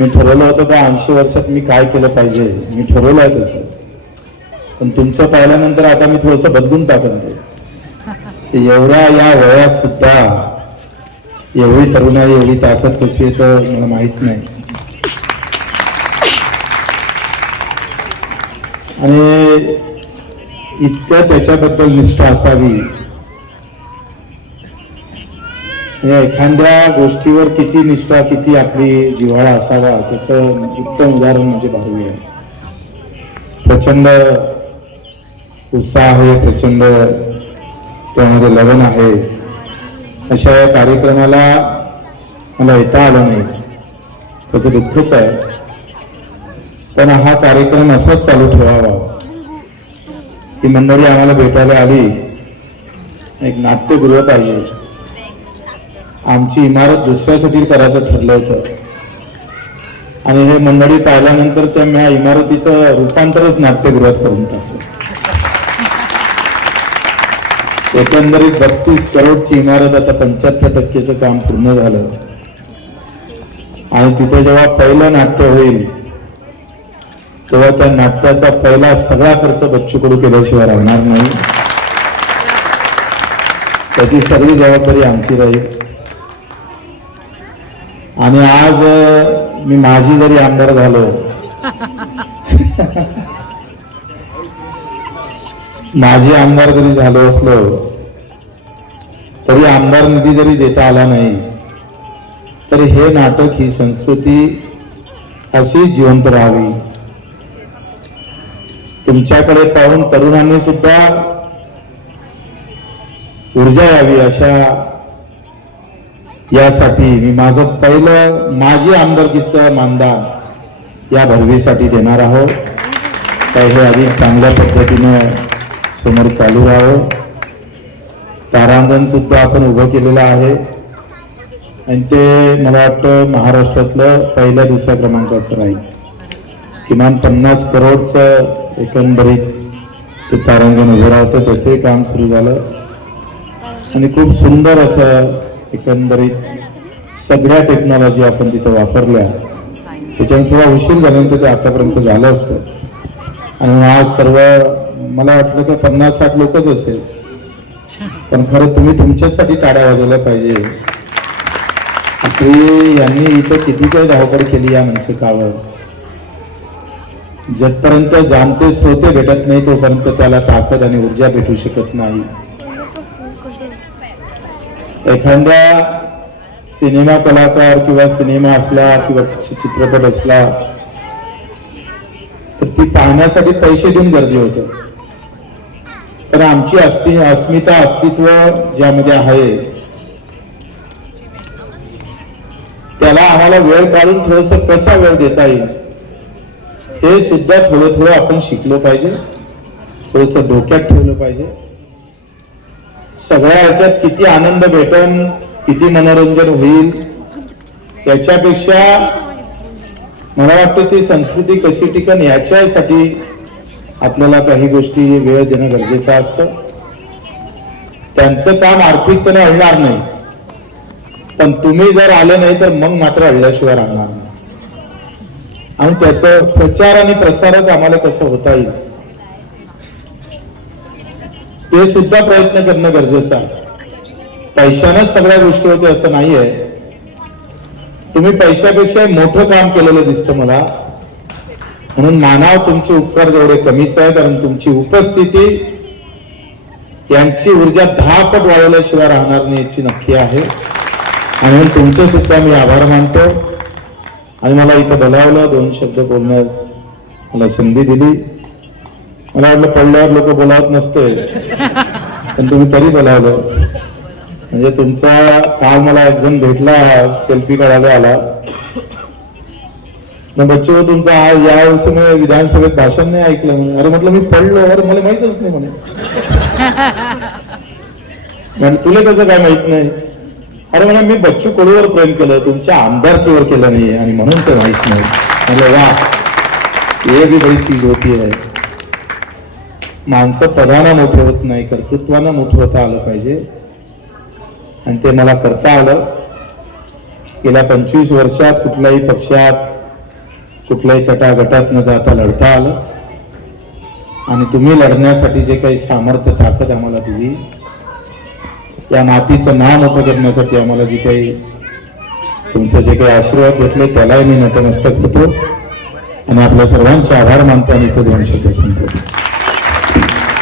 मी ठरवलं होतं का ऐंशी वर्षात मी काय केलं पाहिजे? मी ठरवलं आहे तसं. पण तुमचं पाहिल्यानंतर आता मी थोडंसं बदलून टाकन ते एवढ्या या वयात सुद्धा एवढी तरुणा एवढी ताकद कशी आहे तर मला माहीत नाही. आणि इतकं त्याच्याबद्दल निष्ठा असावी एखाद्या गोष्टीवर किती निष्ठा किती आपली जिव्हाळा असावा त्याचं उत्तम उदाहरण म्हणजे भावी आहे. प्रचंड उत्साह आहे प्रचंड त्यामध्ये लग्न आहे. अशा या कार्यक्रमाला मला येता आलं नाही. त्याचं दुःखच आहे. पण हा कार्यक्रम असाच चालू ठेवावा. ही मंडळी आम्हाला भेटायला आली. एक नाट्यगृह पाहिजे. आमची इमारत दुसऱ्यासाठी करायचं ठरलं होतं. आणि हे मंडळी पाहिल्यानंतर त्या मी इमारतीचं रूपांतरच नाट्यगृहात करून टाकलं. एकंदरीत बत्तीस करोडची इमारत आता पंच्याहत्तर टक्केचं काम पूर्ण झालं. आणि तिथे जेव्हा पहिलं नाट्य होईल तेव्हा त्या नाट्याचा पहिला सगळा खर्च बच्चूकडू केल्याशिवाय राहणार नाही. त्याची सगळी जबाबदारी आमची राहील. आणि आज मी माझी जरी आमदार झालो माझी आमदार जरी झालो असलो तरी आमदार निधी जरी देता आला नाही तरी हे नाटक ही संस्कृती अशी जिवंत राहावी. तुमच्याकडे पाहून तरुणांनी सुद्धा ऊर्जा यावी अशा यासाठी मी माझं पहिलं माझी आमदारकीचं मानदान या भरवीसाठी देणार आहोत. तर हे अधिक चांगल्या पद्धतीने समोर चालू राहावं. तारांगण सुद्धा आपण उभं केलेलं आहे. आणि ते मला वाटतं महाराष्ट्रातलं पहिल्या दुसऱ्या क्रमांकाचं राहील. किमान पन्नास करोडचं एकंदरीत ते तारांगण उभं राहतं. त्याचंही काम सुरू झालं. आणि खूप सुंदर असं एकंदरीत सगळ्या टेक्नॉलॉजी आपण तिथं वापरल्या त्याच्यामुळे थोडा उशीर झाल्यानंतर ते आतापर्यंत झालं असतं. आणि आज सर्व मला वाटलं की पन्नास साठ लोकच असेल. पण खरं तुम्ही तुमच्यासाठी टाळ्या वाजवल्या पाहिजे. ते यांनी इथं किती काही धावपड केली या मंचकावर. जतपर्यंत जाणते श्रोते भेटत नाही तोपर्यंत त्याला ताकद आणि ऊर्जा भेटू शकत नाही. एखाद्या सिनेमा कलाकार किंवा सिनेमा असला किंवा चित्रपट असला तर ती पाहण्यासाठी पैसे देऊन गर्दी होते. तर आमची अस्ति अस्मिता अस्तित्व ज्यामध्ये आहे त्याला आम्हाला वेळ काढून थोडस कसा वेळ देता येईल हे सुद्धा थोडं थोडं आपण शिकलो पाहिजे थोडस डोक्यात ठेवलं पाहिजे. सगळ्या याच्यात किती आनंद भेटन किती मनोरंजन होईल याच्यापेक्षा मला वाटतं ती संस्कृती कशी टिकन याच्यासाठी आपल्याला काही गोष्टी वेळ देणं गरजेचं असतं. त्यांचं काम आर्थिकपणे हलणार नाही. पण तुम्ही जर आले नाही तर मग मात्र हल्ल्याशिवाय राहणार नाही. आणि त्याचं प्रचार आणि प्रसारक आम्हाला कसं होता येईल. ते सुद्धा प्रयत्न करणं गरजेचं आहे. पैशानंच सगळ्या गोष्टी होते असं नाहीये. तुम्ही पैशापेक्षा मोठं काम केलेलं दिसतं मला. म्हणून मानाव तुमचे उपकार जेवढे कमीच आहे कारण तुमची उपस्थिती यांची ऊर्जा दहा पट वाढवल्याशिवाय राहणार नाही याची नक्की आहे. आणि म्हणून तुमचे सुद्धा मी आभार मानतो. आणि मला इथं बोलावलं दोन शब्द बोलण्यास मला संधी दिली. मला वाटलं पडल्यावर लोक बोलावत नसते. पण तुम्ही तरी बोलावलं. म्हणजे तुमचा काल मला एक जण भेटला सेल्फी काढायला आला. मग बच्चे तुमचा आज या वर्षी मी विधानसभेत भाषण नाही ऐकलं. अरे म्हटलं मी पडलो अरे मला माहितच नाही म्हणे. म्हणजे तुला कसं काय माहीत नाही? अरे म्हणा मी बच्चू कडूवर प्रेम केलं तुमच्या आमदारकीवर केलं नाही आणि म्हणून ते माहीत नाही. म्हणजे वा हे बी बरी चीज होती आहे. माणसं पदानं मोठे होत नाही कर्तृत्वानं मोठं होता आलं पाहिजे. आणि ते मला करता आलं. गेल्या पंचवीस वर्षात कुठल्याही पक्षात कुठल्याही तटागटात न जाता लढता आलं. आणि तुम्ही लढण्यासाठी जे काही सामर्थ्य ताकद आम्हाला दिली या मातीचं नाव मोठं करण्यासाठी आम्हाला जे काही तुमचे जे काही आशीर्वाद घेतले त्यालाही मी नतमस्तक होतो. आणि आपल्या सर्वांचे आभार मानतो आणि इथे दोन शब्द संपवतो